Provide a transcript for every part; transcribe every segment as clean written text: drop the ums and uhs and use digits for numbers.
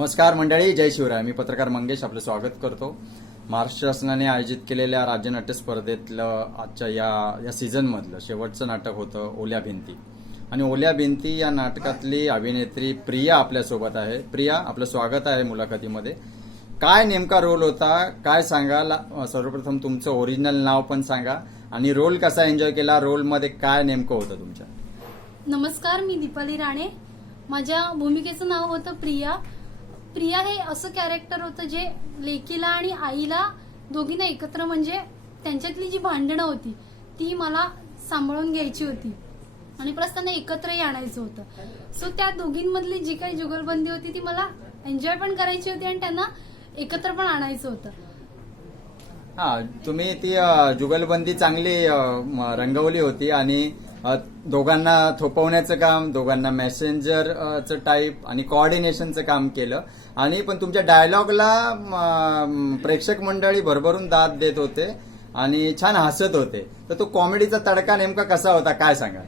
नमस्कार मंडळी, जय शिवराय. मी पत्रकार मंगेश आपलं स्वागत करतो. महाराष्ट्र शासनाने आयोजित केलेल्या राज्य नाट्य स्पर्धेतलं आजच्या या सीझनमधलं शेवटचं नाटक होतं ओल्या भिंती. आणि ओल्या भिंती या नाटकातली अभिनेत्री प्रिया आपल्यासोबत आहे. प्रिया, आपलं स्वागत आहे मुलाखतीमध्ये. काय नेमका रोल होता, काय सांगाल? सर्वप्रथम तुमचं ओरिजिनल नाव पण सांगा आणि रोल कसा एन्जॉय केला, रोलमध्ये काय नेमकं होतं तुमच्या? नमस्कार, मी दीपाली राणे. माझ्या भूमिकेचं नाव होतं प्रिया. प्रिया हे असं कॅरेक्टर होतं जे लेकीला आणि आईला दोघींना एकत्र, म्हणजे त्यांच्यातली जी भांडणं होती ती मला सांभाळून घ्यायची होती आणि प्लस त्यांना एकत्रही आणायचं होतं. सो त्या दोघींमधली जी काही जुगलबंदी होती ती मला एन्जॉय पण करायची होती आणि त्यांना एकत्र पण आणायचं होतं. तुम्ही ती जुगलबंदी चांगली रंगवली होती आणि दोघांना थोपवण्याचं काम, दोघांना मेसेंजरचं टाईप आणि कोऑर्डिनेशनचं काम केलं. आणि पण तुमच्या डायलॉगला प्रेक्षक मंडळी भरभरून दाद देत होते आणि छान हसत होते. तर तो कॉमेडीचा तडका नेमका कसा होता, काय सांगा?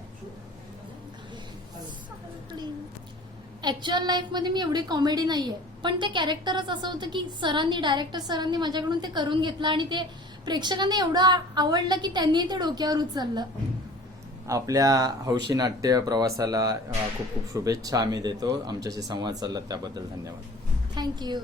ऍक्च्युअल लाईफ मध्ये मी एवढी कॉमेडी नाहीये, पण ते कॅरेक्टरच असं होतं की डायरेक्टर सरांनी माझ्याकडून ते करून घेतलं आणि ते प्रेक्षकांना एवढं आवडलं की त्यांनी ते डोक्यावर उचललं. आपल्या हौशी नाट्य प्रवासाला खूप खूप शुभेच्छा आम्ही देतो. आमच्याशी संवाद साधला त्याबद्दल धन्यवाद. थँक्यू.